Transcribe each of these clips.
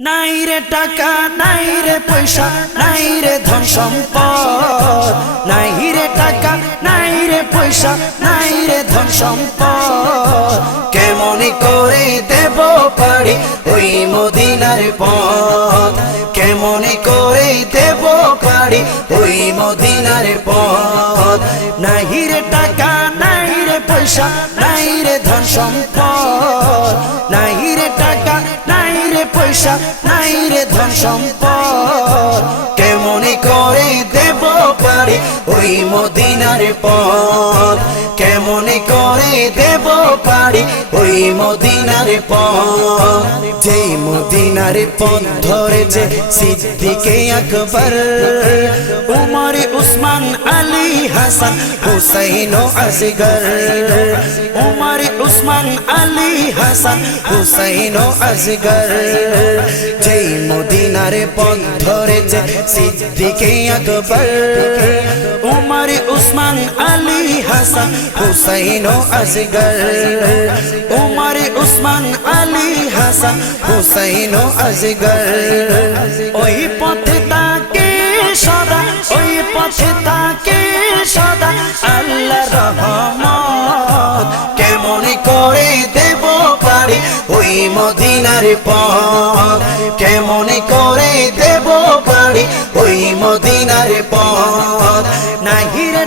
নাই রে টাকা, নাই রে পয়সা, নাই রে ধন সম্পদ। নাই রে টাকা, নাই রে পয়সা, নাই রে ধন সম্পদ। কেমন করে দেব পারি ওই মদিনার পথ? কেমন করে দেব পারি ওই মদিনার পথ? নাই রে টাকা, নাই রে পয়সা, নাই রে ধন সম্পদ। নাই পয়সা নাই রে ধন সম্পদ। কেমনি করে দেব পারি? ওই মদিনার পথ কেমন করে দেব পারি ওই মদিনার পথ যে মদিনার পথ ধরেছে সিদ্দিকে আকবর। উমর উসমান আলী হাসান, হুসাইন আসগর উমর উসমান আলী হাসান, হুসাইন আসগর যেই মদিনার পথ ধরেছে সিদ্দিকে আকবর। উসমান আলী হাসান, হুসাইন ও আসগর উমর উসমান আলী হাসান, হুসাইন ও আসগর ওই পথে তাকে সদা, ওই পথে তাকে সদা আল্লাহ রহমত। কেমন করে দেব পারি ওই মদিনার পথ? কেমন করে দেব পারি ওই মদিনার পথ? নাই রে টাকা নাই রে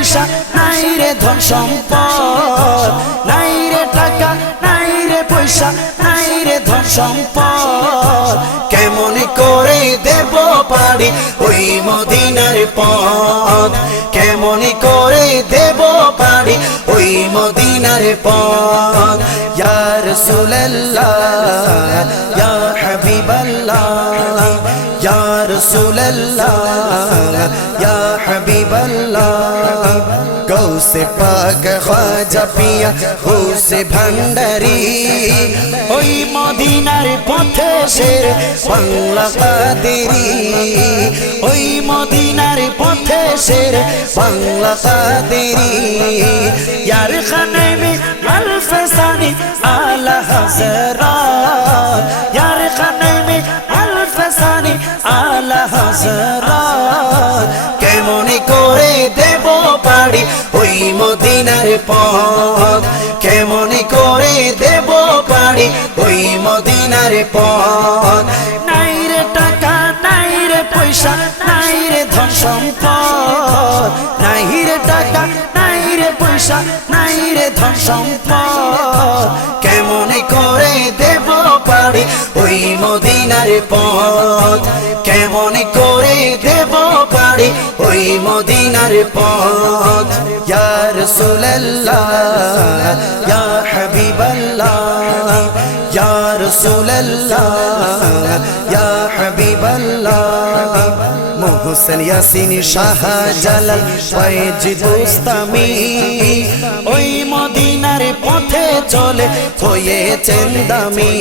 পয়সা, নাই রে ধন সম্পদ, নাই রে টাকা, নাই রে পয়সা, নাই রে ধন সম্পদ। কেমন করে দেব পারি ওই মদিনার পথ? কেমন করে দেব পারি ওই মদিনার পথ? ইয়ার সুল্লাহ ইয়া হাবিবাল্লাহ ইয়ার সুল্লাহ ইয়া হাবিবাল্লাহ গৌসে পাক খাজা পিয়া গৌসে ভান্ডারি ওই মদিনার পথে সের বাংলা কাদেরি ওই মদিনার পথে সের বাংলা কাদেরি ইয়ার খানে মে আলফ সানি আলা হাজরা আলা হাজরা কেমন করে দেব পারি ওই মদিনার পথ, কেমন করে দেব পারি ওই মদিনার পথ। নাই রে টাকা, নাই রে পয়সা, নাই রে ধন সম্পদ। নাই রে টাকা, নাই রে পয়সা, নাই রে ধন সম্পদ। মদিনার পথ, কেমন করে দেব পারি ওই মদিনার পথ? ইয়া রাসূলুল্লাহ, ইয়া হাবিবাল্লাহ, ইয়া রাসূলুল্লাহ। মোহসেন ইয়াসিন শাহ জালাল ফয়েজ দোস্তামি ওই মদিনার পথে চলে হয়েছেন দামি।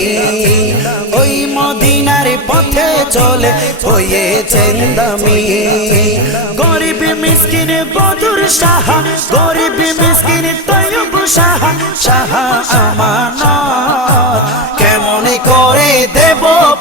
ওই মদিনার পথে চলে হয়েছেন দামি। গরিব মিসকিন বদুর শাহ, গরিব মিসকিন তয়ুব শাহ শাহ দেব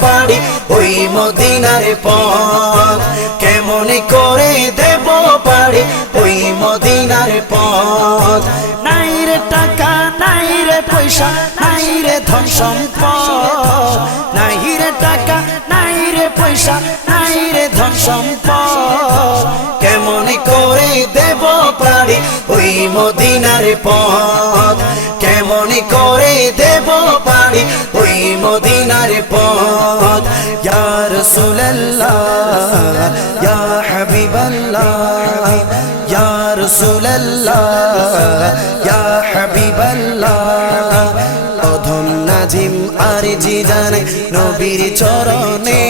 পারি ওই মদিনার পথ। কেমন করে দেব পারি ওই মদিনার পথ। নাই রে টাকা, নাই রে পয়সা, নাই রে ধন সম্পদ। নাই রে টাকা, নাই রে পয়সা, নাই রে ধন সম্পদ। কেমন করে দেব পারি ওই মদিনার পথ। কেমন করে দেব পারি মদিনার পথ। ইয়া রাসূলুল্লাহ, ইয়া হাবিবাল্লাহ, ইয়া নাজিম আর জি জানে নবীর চরণে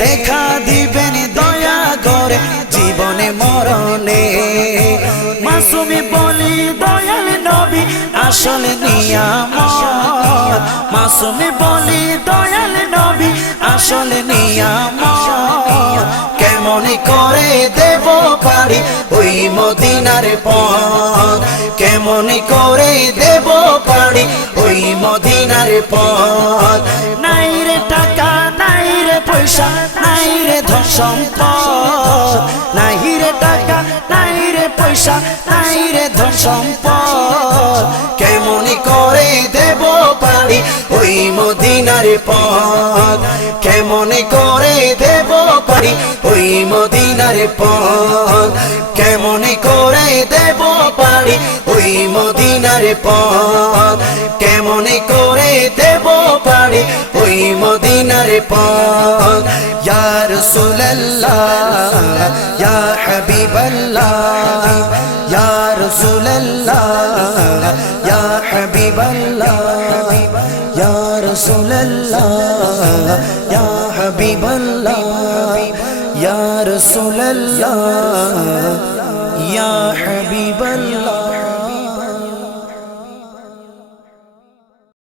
দেখা দিবেন দয়া করে জীবনে মরণে। মাসুমি বলি, দয়াল নবী, আসল নিয়ামত। মাসুমি বলি, দয়াল নবী, আসলে নিয়াম কেমন করে দেব পারি ওই মদিনার পথ? কেমন করে দেব পারি ওই মদিনার পথ? নাই রে টাকা, নাই রে পয়সা, নাই রে ধন সম্পদ। নাই রে টাকা, নাই রে পয়সা, নাই রে ধন সম্পদ। মদিনার পথ। কেমন করে দেব পারি ওই মদিনার পথ। কেমন করে দেব পারি ওই মদিনার পথ। কেমন করে দেব পারি ওই মদিনার পথ। ইয়া রাসূলুল্লাহ, ইয়া হাবিবাল্লাহ হাবিবাল্লাহ ইয়া রাসূলুল্লাহ ইয়া হাবিবাল্লাহ